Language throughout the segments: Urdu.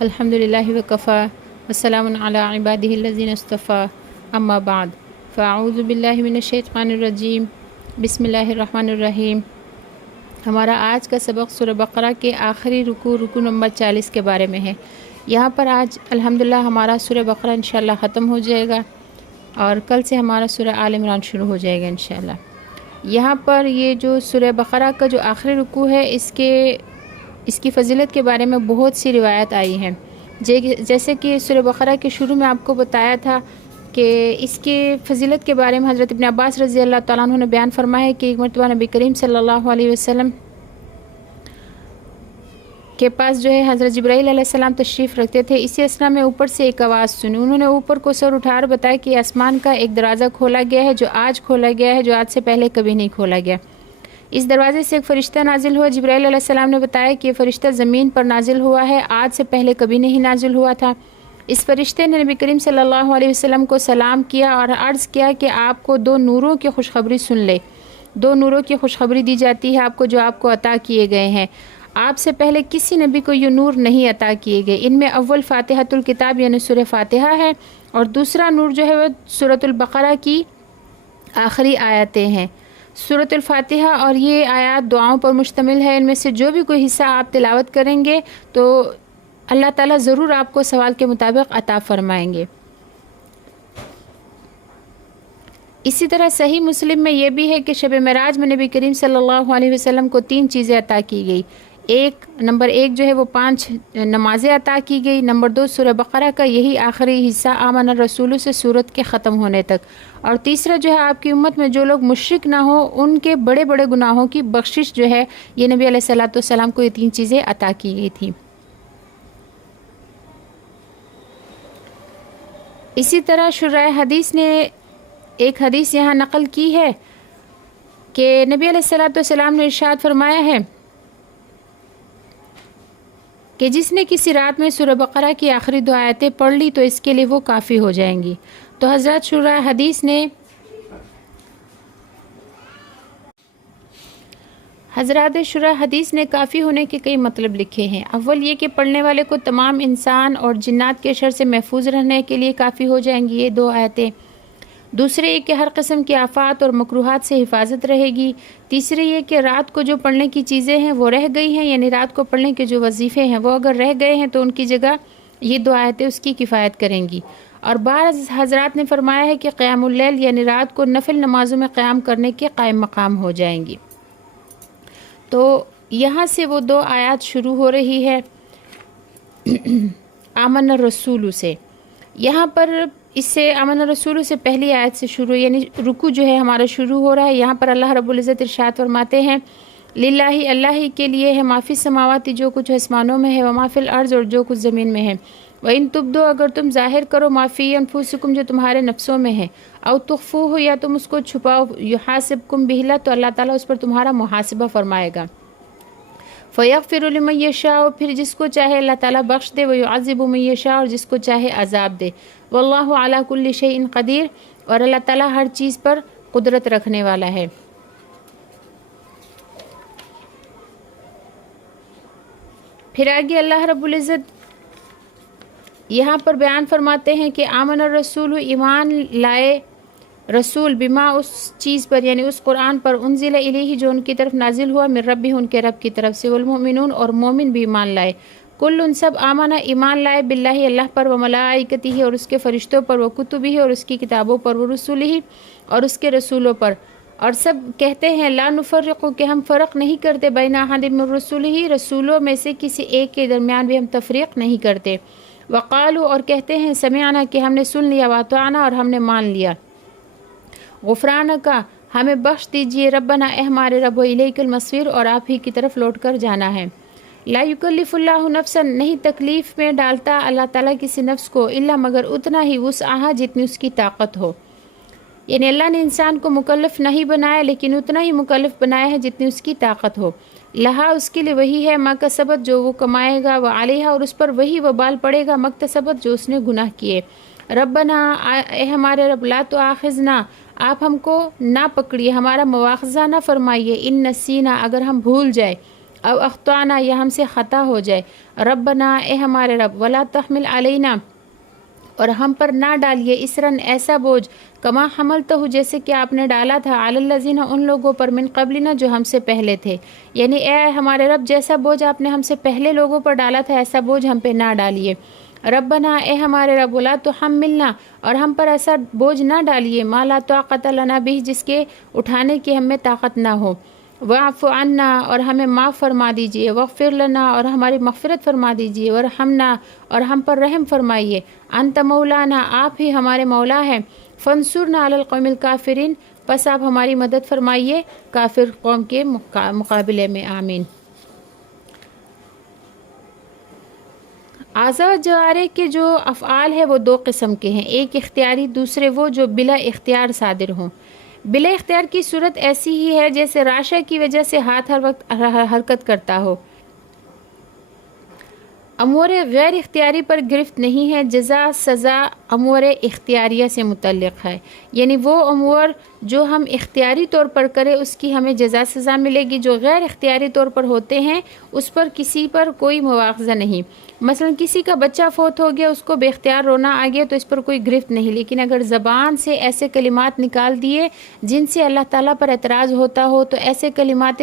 الحمدللہ وکفا والسلام علی عبادہ الذین اصطفیٰ اما بعد فاعوذ باللہ من الشیطان الرجیم بسم اللہ الرحمن الرحیم۔ ہمارا آج کا سبق سورہ بقرہ کے آخری رکوع نمبر 40 کے بارے میں ہے۔ یہاں پر آج الحمدللہ ہمارا سورہ بقرہ انشاءاللہ ختم ہو جائے گا اور کل سے ہمارا سورہ آل عمران شروع ہو جائے گا انشاءاللہ۔ یہاں پر یہ جو سورہ بقرہ کا جو آخری رکوع ہے اس کی فضیلت کے بارے میں بہت سی روایت آئی ہیں، جیسے کہ سورہ بقرہ کے شروع میں آپ کو بتایا تھا کہ اس کے فضیلت کے بارے میں حضرت ابن عباس رضی اللہ تعالیٰ عنہ نے بیان فرمایا کہ ایک مرتبہ نبی کریم صلی اللہ علیہ وسلم کے پاس جو ہے حضرت جبرائیل علیہ السلام تشریف رکھتے تھے۔ اسی اثنا میں اوپر سے ایک آواز سنی۔ انہوں نے اوپر کو سر اٹھا کر بتایا کہ آسمان کا ایک دروازہ کھولا گیا ہے جو آج کھولا گیا ہے، جو آج سے پہلے کبھی نہیں کھولا گیا۔ اس دروازے سے ایک فرشتہ نازل ہوا۔ جبرائیل علیہ السلام نے بتایا کہ یہ فرشتہ زمین پر نازل ہوا ہے، آج سے پہلے کبھی نہیں نازل ہوا تھا۔ اس فرشتے نے نبی کریم صلی اللہ علیہ وسلم کو سلام کیا اور عرض کیا کہ آپ کو 2 نوروں کی خوشخبری سن لے۔ 2 نوروں کی خوشخبری دی جاتی ہے آپ کو جو آپ کو عطا کیے گئے ہیں۔ آپ سے پہلے کسی نبی کو یہ نور نہیں عطا کیے گئے۔ ان میں اول فاتحۃ الکتاب یعنی سورہ فاتحہ ہے، اور دوسرا نور جو ہے وہ سورۃ البقرہ کی آخری آیتیں ہیں۔ سورۃ الفاتحہ اور یہ آیات دعاؤں پر مشتمل ہے۔ ان میں سے جو بھی کوئی حصہ آپ تلاوت کریں گے تو اللہ تعالیٰ ضرور آپ کو سوال کے مطابق عطا فرمائیں گے۔ اسی طرح صحیح مسلم میں یہ بھی ہے کہ شب معراج میں نبی کریم صلی اللہ علیہ وسلم کو 3 چیزیں عطا کی گئی۔ نمبر 1 جو ہے وہ 5 نمازیں عطا کی گئی۔ نمبر 2 سورہ بقرہ کا یہی آخری حصہ آمن الرسول سے سورت کے ختم ہونے تک، اور تیسرا جو ہے آپ کی امت میں جو لوگ مشرک نہ ہوں ان کے بڑے بڑے گناہوں کی بخشش جو ہے، یہ نبی علیہ الصلوۃ والسلام کو یہ 3 چیزیں عطا کی گئی تھیں۔ اسی طرح شرح حدیث نے ایک حدیث یہاں نقل کی ہے کہ نبی علیہ الصلوۃ والسلام نے ارشاد فرمایا ہے کہ جس نے کسی رات میں سورہ بقرہ کی آخری 2 آیتیں پڑھ لی تو اس کے لیے وہ کافی ہو جائیں گی۔ تو حضرت شرح حدیث نے کافی ہونے کے کئی مطلب لکھے ہیں۔ اول یہ کہ پڑھنے والے کو تمام انسان اور جنات کے شر سے محفوظ رہنے کے لیے کافی ہو جائیں گی یہ 2 آیتیں۔ دوسرے یہ کہ ہر قسم کی آفات اور مکروہات سے حفاظت رہے گی۔ تیسرے یہ کہ رات کو جو پڑھنے کی چیزیں ہیں وہ رہ گئی ہیں، یعنی رات کو پڑھنے کے جو وظیفے ہیں وہ اگر رہ گئے ہیں تو ان کی جگہ یہ 2 آیتیں اس کی کفایت کریں گی۔ اور بعض حضرات نے فرمایا ہے کہ قیام اللیل یعنی رات کو نفل نمازوں میں قیام کرنے کے قائم مقام ہو جائیں گی۔ تو یہاں سے وہ 2 آیات شروع ہو رہی ہے آمن الرسول سے۔ یہاں پر اس سے آمن الرسول سے پہلی آیت سے شروع، یعنی رکوع جو ہے ہمارا شروع ہو رہا ہے۔ یہاں پر اللہ رب العزت ارشاد فرماتے ہیں للہ اللہ ہی کے لیے ہے ما فی السماوات جو کچھ آسمانوں میں ہے، وما فی الارض اور جو کچھ زمین میں ہے، وَإِن تُبْدُوا اگر تم ظاہر کرو ما فی انفسکم جو تمہارے نفسوں میں ہے، او تخفوہ یا تم اس کو چھپاؤ، یحاسبکم بہ اللہ تو اللہ تعالیٰ اس پر تمہارا محاسبہ فرمائے گا۔ فَيَغْفِرُ لِمَن يَشَاءُ پھر جس کو چاہے اللہ تعالیٰ بخش دے، وَيُعَذِّبُ مَن يَشَاءُ اور جس کو چاہے عذاب دے، وَاللَّهُ عَلَى كُلِّ شَيْءٍ قدیر اور اللہ تعالیٰ ہر چیز پر قدرت رکھنے والا ہے۔ پھر آگے اللہ رب العزت یہاں پر بیان فرماتے ہیں کہ آمن الرسول ایمان لائے رسول بما اس چیز پر یعنی اس قرآن پر انزل الیہ جو ان کی طرف نازل ہوا، من ربہ ان کے رب کی طرف سے، والمؤمنون اور مومن بھی ایمان لائے، کل ان سب آمنہ ایمان لائے باللہ اللہ پر، وملائکتہ اور اس کے فرشتوں پر، وکتبہ اور اس کی کتابوں پر، ورسلہ اور اس کے رسولوں پر، اور سب کہتے ہیں لا نفرق کہ ہم فرق نہیں کرتے بین احد من رسولہ رسولوں میں سے کسی ایک کے درمیان بھی ہم تفریق نہیں کرتے، وقالوا اور کہتے ہیں سمعنا کہ ہم نے سن لیا، واطعنا اور ہم نے مان لیا، غفرانک ہمیں بخش دیجئے، ربنا اے ہمارے رب، الیک المصیر اور آپ ہی کی طرف لوٹ کر جانا ہے۔ لا یکلف اللہ نفسا نہیں تکلیف میں ڈالتا اللہ تعالیٰ کسی نفس کو، الا مگر اتنا ہی وسعہا جتنی اس کی طاقت ہو، یعنی اللہ نے انسان کو مکلف نہیں بنایا لیکن اتنا ہی مکلف بنایا ہے جتنی اس کی طاقت ہو۔ لہا اس کے لیے وہی ہے ما کسبت جو وہ کمائے گا، وعلیہا اور اس پر وہی وبال پڑے گا مکتسبت جو اس نے گناہ کیے۔ ربنا اے ہمارے رب لا تؤاخذنا آپ ہم کو نہ پکڑیے، ہمارا مواخذہ نہ فرمائیے، ان نسینا اگر ہم بھول جائے، او اخطانا یا ہم سے خطا ہو جائے، ربنا اے ہمارے رب، ولا تحمل علینا اور ہم پر نہ ڈالیے، اسرن ایسا بوجھ، کما حملتہ جیسے کہ آپ نے ڈالا تھا، علی الذین ان لوگوں پر، من قبلنا جو ہم سے پہلے تھے، یعنی اے ہمارے رب جیسا بوجھ آپ نے ہم سے پہلے لوگوں پر ڈالا تھا ایسا بوجھ ہم پہ نہ ڈالیے۔ ربنا اے ہمارے رب، ولا تحملنا اور ہم پر ایسا بوجھ نہ ڈالیے، ما لا طاقت لنا بہ جس کے اٹھانے کی ہم میں طاقت نہ ہو، واعف عنا اور ہمیں معاف فرما دیجئے، واغفر لنا اور ہماری مغفرت فرما دیجئے، وارحمنا اور ہم پر رحم فرمائیے، انت مولانا آپ ہی ہمارے مولا ہیں، فانصرنا علی القوم الکافرین پس آپ ہماری مدد فرمائیے کافر قوم کے مقابلے میں، آمین۔ اعضاء و جوارح کے جو افعال ہے وہ دو قسم کے ہیں، ایک اختیاری، دوسرے وہ جو بلا اختیار صادر ہوں۔ بلا اختیار کی صورت ایسی ہی ہے جیسے راشا کی وجہ سے ہاتھ ہر وقت حرکت کرتا ہو۔ امور غیر اختیاری پر گرفت نہیں ہے، جزا سزا امور اختیاریہ سے متعلق ہے، یعنی وہ امور جو ہم اختیاری طور پر کریں اس کی ہمیں جزا سزا ملے گی، جو غیر اختیاری طور پر ہوتے ہیں اس پر کسی پر کوئی مواخذہ نہیں۔ مثلا کسی کا بچہ فوت ہو گیا، اس کو بے اختیار رونا آ گیا تو اس پر کوئی گرفت نہیں، لیکن اگر زبان سے ایسے کلمات نکال دیے جن سے اللہ تعالیٰ پر اعتراض ہوتا ہو تو ایسے کلمات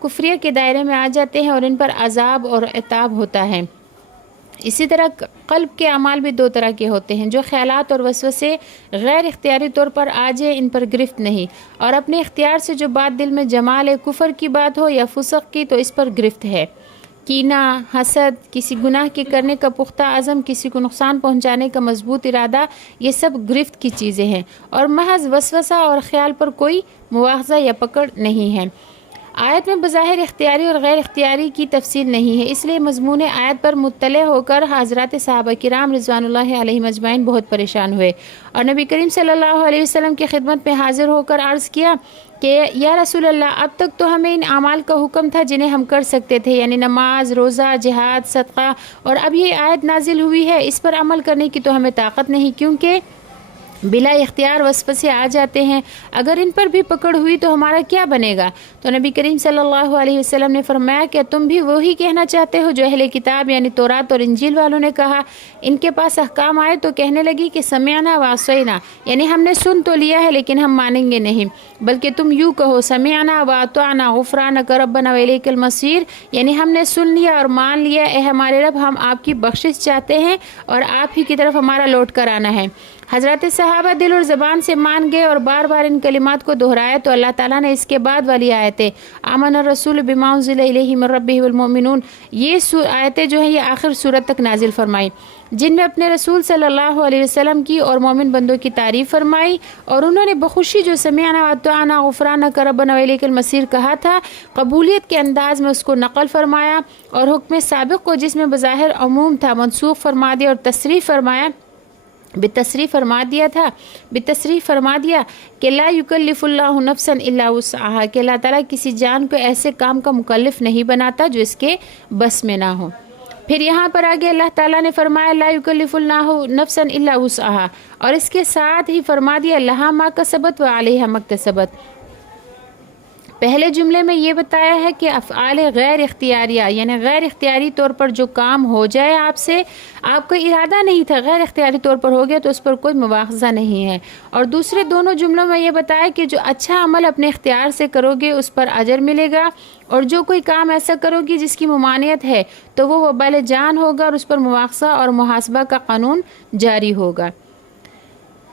کفریہ کے دائرے میں آ جاتے ہیں اور ان پر عذاب اور عتاب ہوتا ہے۔ اسی طرح قلب کے اعمال بھی دو طرح کے ہوتے ہیں، جو خیالات اور وسوسے غیر اختیاری طور پر آ جائے ان پر گرفت نہیں، اور اپنے اختیار سے جو بات دل میں جمال کفر کی بات ہو یا فسق کی تو اس پر گرفت ہے۔ کینہ، حسد، کسی گناہ کے کرنے کا پختہ عزم، کسی کو نقصان پہنچانے کا مضبوط ارادہ، یہ سب گرفت کی چیزیں ہیں، اور محض وسوسہ اور خیال پر کوئی مواخذہ یا پکڑ نہیں ہے۔ آیت میں بظاہر اختیاری اور غیر اختیاری کی تفصیل نہیں ہے، اس لیے مضمون آیت پر مطلع ہو کر حضرات صحابہ کرام رضوان اللہ علیہم اجمعین بہت پریشان ہوئے، اور نبی کریم صلی اللہ علیہ وسلم کی خدمت میں حاضر ہو کر عرض کیا کہ یا رسول اللہ، اب تک تو ہمیں ان اعمال کا حکم تھا جنہیں ہم کر سکتے تھے، یعنی نماز، روزہ، جہاد، صدقہ، اور اب یہ آیت نازل ہوئی ہے اس پر عمل کرنے کی تو ہمیں طاقت نہیں، کیونکہ بلا اختیار وسوسے آ جاتے ہیں، اگر ان پر بھی پکڑ ہوئی تو ہمارا کیا بنے گا؟ تو نبی کریم صلی اللہ علیہ وسلم نے فرمایا کہ تم بھی وہی کہنا چاہتے ہو جو اہل کتاب یعنی تورات اور انجیل والوں نے کہا؟ ان کے پاس احکام آئے تو کہنے لگی کہ سمعنا وعصینا، یعنی ہم نے سن تو لیا ہے لیکن ہم مانیں گے نہیں، بلکہ تم یوں کہو سمعنا واطعنا غفرانک ربنا والیک المصیر، یعنی ہم نے سن لیا اور مان لیا، اے ہمارے رب ہم آپ کی بخشش چاہتے ہیں اور آپ ہی کی طرف ہمارا لوٹ کر آنا ہے۔ حضرات صحابہ دل اور زبان سے مان گئے اور بار بار ان کلمات کو دہرایا تو اللہ تعالیٰ نے اس کے بعد والی آیتیں آمن الرسول بما انزل الیہ من ربہ والمؤمنون، یہ آیتیں جو ہیں یہ آخر سورت تک نازل فرمائی، جن میں اپنے رسول صلی اللہ علیہ وسلم کی اور مومن بندوں کی تعریف فرمائی، اور انہوں نے بخوشی جو سمعنا واطعنا غفرانک ربنا والیک المصیر کہا تھا قبولیت کے انداز میں اس کو نقل فرمایا، اور حکم سابق کو جس میں بظاہر عموم تھا منسوخ فرما دیا اور بتصریح فرما دیا کہ لا یکلف اللہ نفسا الا وسعها، کہ اللہ تعالیٰ کسی جان کو ایسے کام کا مکلف نہیں بناتا جو اس کے بس میں نہ ہو۔ پھر یہاں پر آگے اللہ تعالیٰ نے فرمایا لا یکلف اللہ نفسا الا وسعها، اور اس کے ساتھ ہی فرما دیا لہا ما کسبت وعلیہا ما اکتسبت۔ پہلے جملے میں یہ بتایا ہے کہ افعال غیر اختیاریہ یعنی غیر اختیاری طور پر جو کام ہو جائے آپ سے، آپ کا ارادہ نہیں تھا، غیر اختیاری طور پر ہو گیا تو اس پر کوئی مواخذہ نہیں ہے، اور دوسرے دونوں جملوں میں یہ بتایا کہ جو اچھا عمل اپنے اختیار سے کرو گے اس پر اجر ملے گا، اور جو کوئی کام ایسا کرو گی جس کی ممانعت ہے تو وہ وبال جان ہوگا اور اس پر مواخذہ اور محاسبہ کا قانون جاری ہوگا۔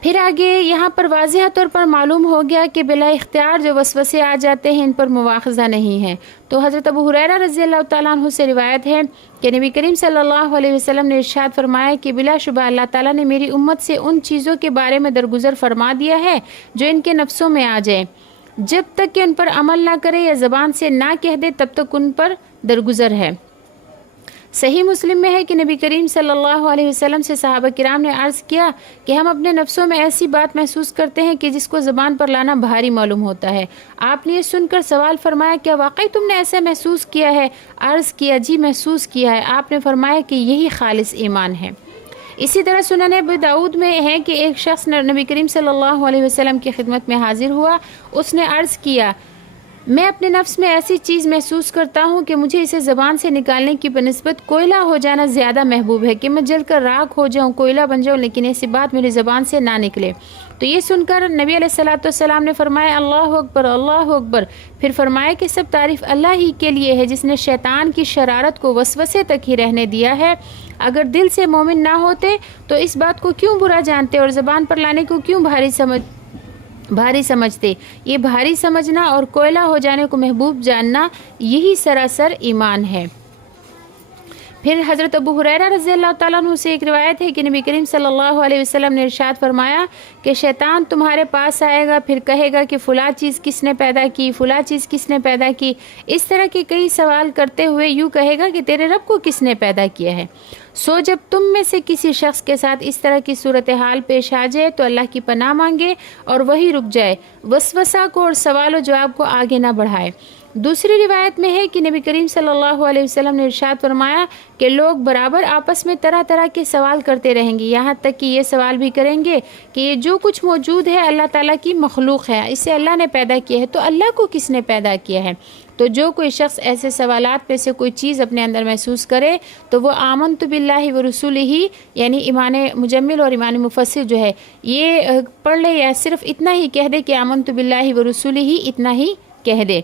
پھر آگے یہاں پر واضح طور پر معلوم ہو گیا کہ بلا اختیار جو وسوسے آ جاتے ہیں ان پر مواخذہ نہیں ہے۔ تو حضرت ابو ہریرہ رضی اللہ تعالیٰ عنہ سے روایت ہے کہ نبی کریم صلی اللہ علیہ وسلم نے ارشاد فرمایا کہ بلا شبہ اللہ تعالیٰ نے میری امت سے ان چیزوں کے بارے میں درگزر فرما دیا ہے جو ان کے نفسوں میں آ جائے، جب تک کہ ان پر عمل نہ کرے یا زبان سے نہ کہہ دے تب تک ان پر درگزر ہے۔ صحیح مسلم میں ہے کہ نبی کریم صلی اللہ علیہ وسلم سے صحابہ کرام نے عرض کیا کہ ہم اپنے نفسوں میں ایسی بات محسوس کرتے ہیں کہ جس کو زبان پر لانا بھاری معلوم ہوتا ہے۔ آپ نے یہ سن کر سوال فرمایا کیا واقعی تم نے ایسا محسوس کیا ہے؟ عرض کیا جی محسوس کیا ہے۔ آپ نے فرمایا کہ یہی خالص ایمان ہے۔ اسی طرح سنن ابی داؤد میں ہے کہ ایک شخص نبی کریم صلی اللہ علیہ وسلم کی خدمت میں حاضر ہوا، اس نے عرض کیا میں اپنے نفس میں ایسی چیز محسوس کرتا ہوں کہ مجھے اسے زبان سے نکالنے کی بنسبت کوئلہ ہو جانا زیادہ محبوب ہے، کہ میں جل کر راکھ ہو جاؤں، کوئلہ بن جاؤں، لیکن ایسی بات میری زبان سے نہ نکلے۔ تو یہ سن کر نبی علیہ الصلوۃ والسلام نے فرمایا اللہ اکبر اللہ اکبر، پھر فرمایا کہ سب تعریف اللہ ہی کے لیے ہے جس نے شیطان کی شرارت کو وسوسے تک ہی رہنے دیا ہے۔ اگر دل سے مومن نہ ہوتے تو اس بات کو کیوں برا جانتے اور زبان پر لانے کو کیوں بھاری سمجھتے؟ یہ بھاری سمجھنا اور کوئلہ ہو جانے کو محبوب جاننا یہی سراسر ایمان ہے۔ پھر حضرت ابو ہریرہ رضی اللہ تعالیٰ عنہ سے ایک روایت ہے کہ نبی کریم صلی اللہ علیہ وسلم نے ارشاد فرمایا کہ شیطان تمہارے پاس آئے گا، پھر کہے گا کہ فلاں چیز کس نے پیدا کی، فلاں چیز کس نے پیدا کی، اس طرح کے کئی سوال کرتے ہوئے یوں کہے گا کہ تیرے رب کو کس نے پیدا کیا ہے۔ سو جب تم میں سے کسی شخص کے ساتھ اس طرح کی صورتحال پیش آ جائے تو اللہ کی پناہ مانگے اور وہی رک جائے، وسوسہ کو اور سوال و جواب کو آگے نہ بڑھائے۔ دوسری روایت میں ہے کہ نبی کریم صلی اللہ علیہ وسلم نے ارشاد فرمایا کہ لوگ برابر آپس میں طرح طرح کے سوال کرتے رہیں گے، یہاں تک کہ یہ سوال بھی کریں گے کہ یہ جو کچھ موجود ہے اللہ تعالیٰ کی مخلوق ہے، اسے اللہ نے پیدا کیا ہے، تو اللہ کو کس نے پیدا کیا ہے؟ تو جو کوئی شخص ایسے سوالات میں سے کوئی چیز اپنے اندر محسوس کرے تو وہ آمنت باللہ ورسولہ، یعنی ایمان مجمل اور ایمان مفسر جو ہے یہ پڑھ لے، یا صرف اتنا ہی کہہ دے کہ آمنت باللہ ورسولہ، اتنا ہی کہہ دے۔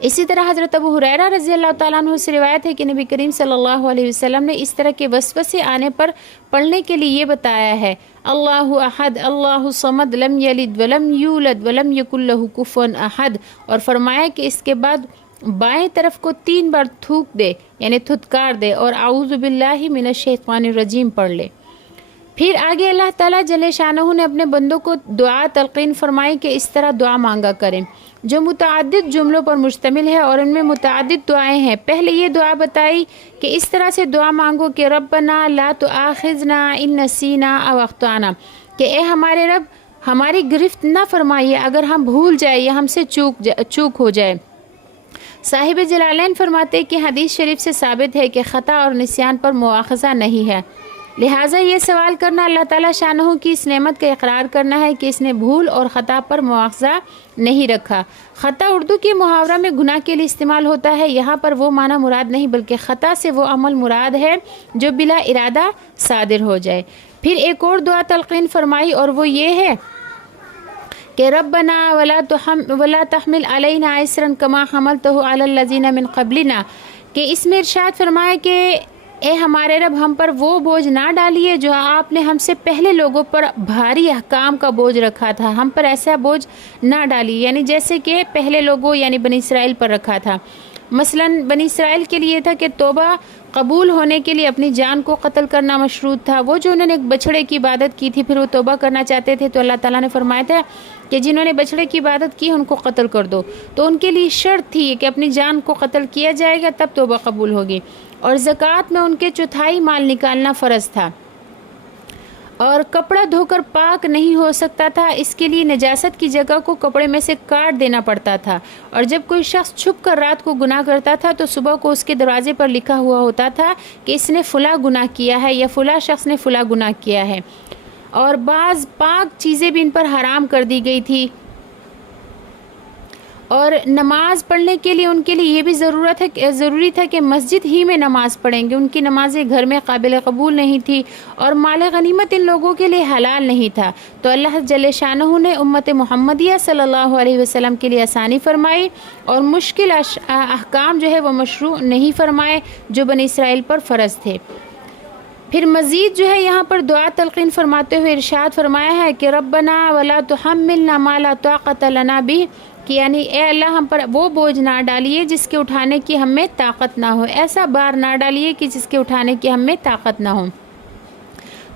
اسی طرح حضرت ابو ہریرہ رضی اللہ تعالیٰ عنہ سے روایت ہے کہ نبی کریم صلی اللہ علیہ وسلم نے اس طرح کے وسوسے آنے پر پڑھنے کے لیے یہ بتایا ہے اللہ احد اللہ صمد لم یلد ولم یولد ولم یکن لہ کفوا احد، اور فرمایا کہ اس کے بعد بائیں طرف کو 3 بار تھوک دے، یعنی تھتکار دے، اور اعوذ باللہ من الشیطان الرجیم پڑھ لے۔ پھر آگے اللہ تعالیٰ جل شانہ نے اپنے بندوں کو دعا تلقین فرمائی کہ اس طرح دعا مانگا کریں جو متعدد جملوں پر مشتمل ہے، اور ان میں متعدد دعائیں ہیں۔ پہلے یہ دعا بتائی کہ اس طرح سے دعا مانگو کہ ربنا لا تؤاخذنا ان نسینا او اخطانا، کہ اے ہمارے رب ہماری گرفت نہ فرمائیے اگر ہم بھول جائے یا ہم سے چوک ہو جائے۔ صاحب جلالین فرماتے کہ حدیث شریف سے ثابت ہے کہ خطا اور نسیان پر مواخذہ نہیں ہے، لہٰذا یہ سوال کرنا اللہ تعالیٰ شانہ کی اس نعمت کا اقرار کرنا ہے کہ اس نے بھول اور خطا پر مواخذہ نہیں رکھا۔ خطا اردو کے محاورہ میں گناہ کے لیے استعمال ہوتا ہے، یہاں پر وہ معنی مراد نہیں بلکہ خطا سے وہ عمل مراد ہے جو بلا ارادہ صادر ہو جائے۔ پھر ایک اور دعا تلقین فرمائی اور وہ یہ ہے کہ ربنا ولا تحمل علینا اسرا کما حملتہ علی الذین من قبلنا، کہ اس میں ارشاد فرمایا کہ اے ہمارے رب ہم پر وہ بوجھ نہ ڈالیے جو آپ نے ہم سے پہلے لوگوں پر بھاری احکام کا بوجھ رکھا تھا، ہم پر ایسا بوجھ نہ ڈالیے، یعنی جیسے کہ پہلے لوگوں یعنی بنی اسرائیل پر رکھا تھا۔ مثلا بنی اسرائیل کے لیے تھا کہ توبہ قبول ہونے کے لیے اپنی جان کو قتل کرنا مشروط تھا۔ وہ جو انہوں نے ایک بچھڑے کی عبادت کی تھی پھر وہ توبہ کرنا چاہتے تھے تو اللہ تعالیٰ نے فرمایا تھا کہ جنہوں نے بچھڑے کی عبادت کی ان کو قتل کر دو، تو ان کے لیے شرط تھی کہ اپنی جان کو قتل کیا جائے گا تب توبہ قبول ہوگی۔ اور زکوٰۃ میں ان کے 1/4 مال نکالنا فرض تھا، اور کپڑا دھو کر پاک نہیں ہو سکتا تھا، اس کے لیے نجاست کی جگہ کو کپڑے میں سے کاٹ دینا پڑتا تھا، اور جب کوئی شخص چھپ کر رات کو گناہ کرتا تھا تو صبح کو اس کے دروازے پر لکھا ہوا ہوتا تھا کہ اس نے فلاں گناہ کیا ہے یا فلاں شخص نے فلاں گناہ کیا ہے۔ اور بعض پاک چیزیں بھی ان پر حرام کر دی گئی تھی، اور نماز پڑھنے کے لیے ان کے لیے یہ بھی ضروری تھا کہ مسجد ہی میں نماز پڑھیں گے، ان کی نمازیں گھر میں قابل قبول نہیں تھی، اور مال غنیمت ان لوگوں کے لیے حلال نہیں تھا۔ تو اللہ جل شانہ نے امت محمدیہ صلی اللہ علیہ وسلم کے لیے آسانی فرمائی اور مشکل احکام جو ہے وہ مشروع نہیں فرمائے جو بنی اسرائیل پر فرض تھے۔ پھر مزید جو ہے یہاں پر دعا تلقین فرماتے ہوئے ارشاد فرمایا ہے کہ ربنا ولا تحملنا ما لا طاقت لنا به، کہ یعنی اے اللہ ہم پر وہ بوجھ نہ ڈالیے جس کے اٹھانے کی ہم میں طاقت نہ ہو، ایسا بار نہ ڈالیے کہ جس کے اٹھانے کی ہم میں طاقت نہ ہو۔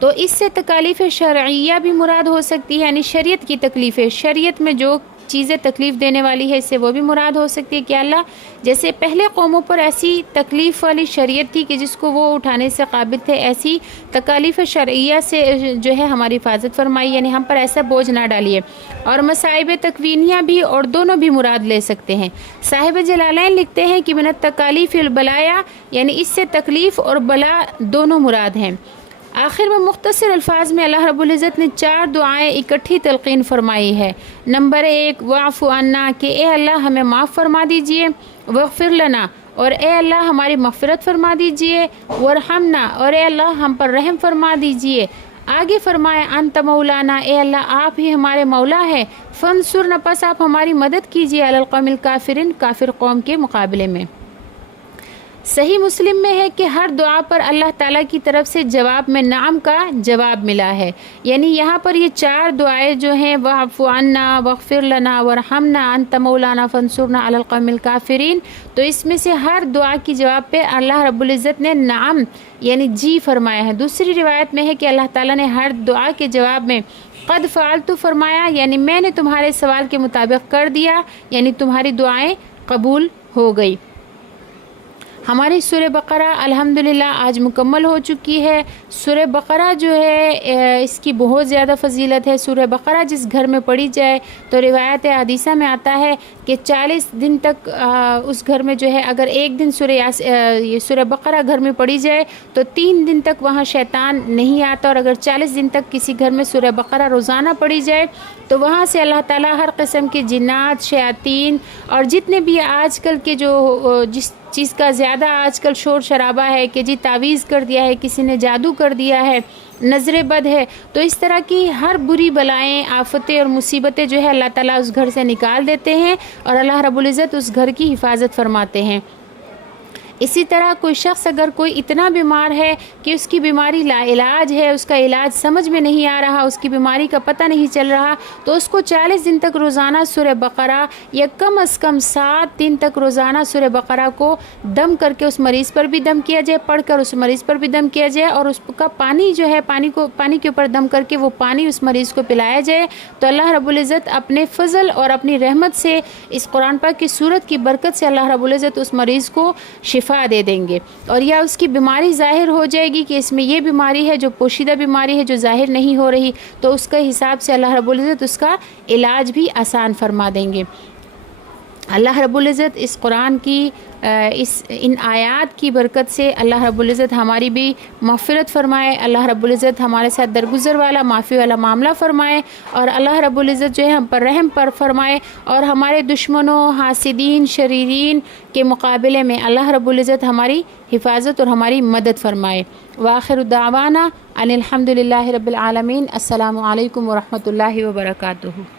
تو اس سے تکالیف شرعیہ بھی مراد ہو سکتی ہے، یعنی شریعت کی تکلیفیں، شریعت میں جو چیزیں تکلیف دینے والی ہے اس سے وہ بھی مراد ہو سکتی ہے کہ اللہ جیسے پہلے قوموں پر ایسی تکلیف والی شریعت تھی کہ جس کو وہ اٹھانے سے قابل تھے، ایسی تکالیف شرعیہ سے جو ہے ہماری حفاظت فرمائی، یعنی ہم پر ایسا بوجھ نہ ڈالیے۔ اور مصائب تکوینیہ بھی اور دونوں بھی مراد لے سکتے ہیں۔ صاحب جلالین لکھتے ہیں کہ من التکالیف البلایا، یعنی اس سے تکلیف اور بلا دونوں مراد ہیں۔ آخر میں مختصر الفاظ میں اللہ رب العزت نے 4 دعائیں اکٹھی تلقین فرمائی ہے۔ نمبر 1 واعف عنا، کہ اے اللہ ہمیں معاف فرما دیجئے، واغفر لنا، اور اے اللہ ہماری مغفرت فرما دیجئے، ورحمنا، اور اے اللہ ہم پر رحم فرما دیجئے۔ آگے فرمائے انت مولانا، اے اللہ آپ ہی ہمارے مولا ہے، فانصرنا، پس آپ ہماری مدد کیجئے، علی القوم الکافرین، کافر قوم کے مقابلے میں۔ صحیح مسلم میں ہے کہ ہر دعا پر اللہ تعالیٰ کی طرف سے جواب میں نعم کا جواب ملا ہے، یعنی یہاں پر یہ 4 دعائیں جو ہیں واعف عنا، واغفر لنا، ورحمنا، انت مولانا فانصرنا علی القوم الکافرین، تو اس میں سے ہر دعا کی جواب پہ اللہ رب العزت نے نعم یعنی جی فرمایا ہے۔ دوسری روایت میں ہے کہ اللہ تعالیٰ نے ہر دعا کے جواب میں قد فعلت فرمایا، یعنی میں نے تمہارے سوال کے مطابق کر دیا، یعنی تمہاری دعائیں قبول ہو گئی۔ ہماری سورہ بقرہ الحمدللہ آج مکمل ہو چکی ہے۔ سورہ بقرہ جو ہے اس کی بہت زیادہ فضیلت ہے۔ سورہ بقرہ جس گھر میں پڑھی جائے تو روایت حدیثہ میں آتا ہے کہ 40 دن تک اس گھر میں جو ہے اگر ایک دن سورہ بقرہ گھر میں پڑھی جائے تو 3 دن تک وہاں شیطان نہیں آتا، اور اگر 40 دن تک کسی گھر میں سورہ بقرہ روزانہ پڑھی جائے تو وہاں سے اللہ تعالیٰ ہر قسم کے جنات، شیاطین اور جتنے بھی آج کل کے جو جس چیز کا زیادہ آج کل شور شرابہ ہے کہ جی تعویذ کر دیا ہے، کسی نے جادو کر دیا ہے، نظر بد ہے، تو اس طرح کی ہر بری بلائیں، آفتیں اور مصیبتیں جو ہے اللہ تعالیٰ اس گھر سے نکال دیتے ہیں اور اللہ رب العزت اس گھر کی حفاظت فرماتے ہیں۔ اسی طرح کوئی شخص اگر کوئی اتنا بیمار ہے کہ اس کی بیماری لا علاج ہے، اس کا علاج سمجھ میں نہیں آ رہا، اس کی بیماری کا پتہ نہیں چل رہا، تو اس کو 40 دن تک روزانہ سورہ بقرہ یا کم از کم 7 دن تک روزانہ سورہ بقرہ کو دم کر کے اس مریض پر بھی دم کیا جائے، پڑھ کر اس مریض پر بھی دم کیا جائے، اور اس کا پانی جو ہے پانی کے اوپر دم کر کے وہ پانی اس مریض کو پلایا جائے، تو اللہ رب العزت اپنے فضل اور اپنی رحمت سے اس قرآن پاک کی سورت کی برکت سے اللہ رب العزت اس مریض کو شفا دے دیں گے، اور یا اس کی بیماری ظاہر ہو جائے گی کہ اس میں یہ بیماری ہے جو پوشیدہ بیماری ہے جو ظاہر نہیں ہو رہی، تو اس کے حساب سے اللہ رب العزت اس کا علاج بھی آسان فرما دیں گے۔ اللہ رب العزت اس قرآن کی ان آیات کی برکت سے اللہ رب العزت ہماری بھی مغفرت فرمائے، اللہ رب العزت ہمارے ساتھ درگزر والا معافی والا معاملہ فرمائے، اور اللہ رب العزت جو ہے ہم پر رحم پر فرمائے، اور ہمارے دشمنوں، حاسدین، شریرین کے مقابلے میں اللہ رب العزت ہماری حفاظت اور ہماری مدد فرمائے۔ وآخر دعوانا ان الحمد للہ رب العالمین۔ السلام علیکم ورحمۃ اللہ وبرکاتہ۔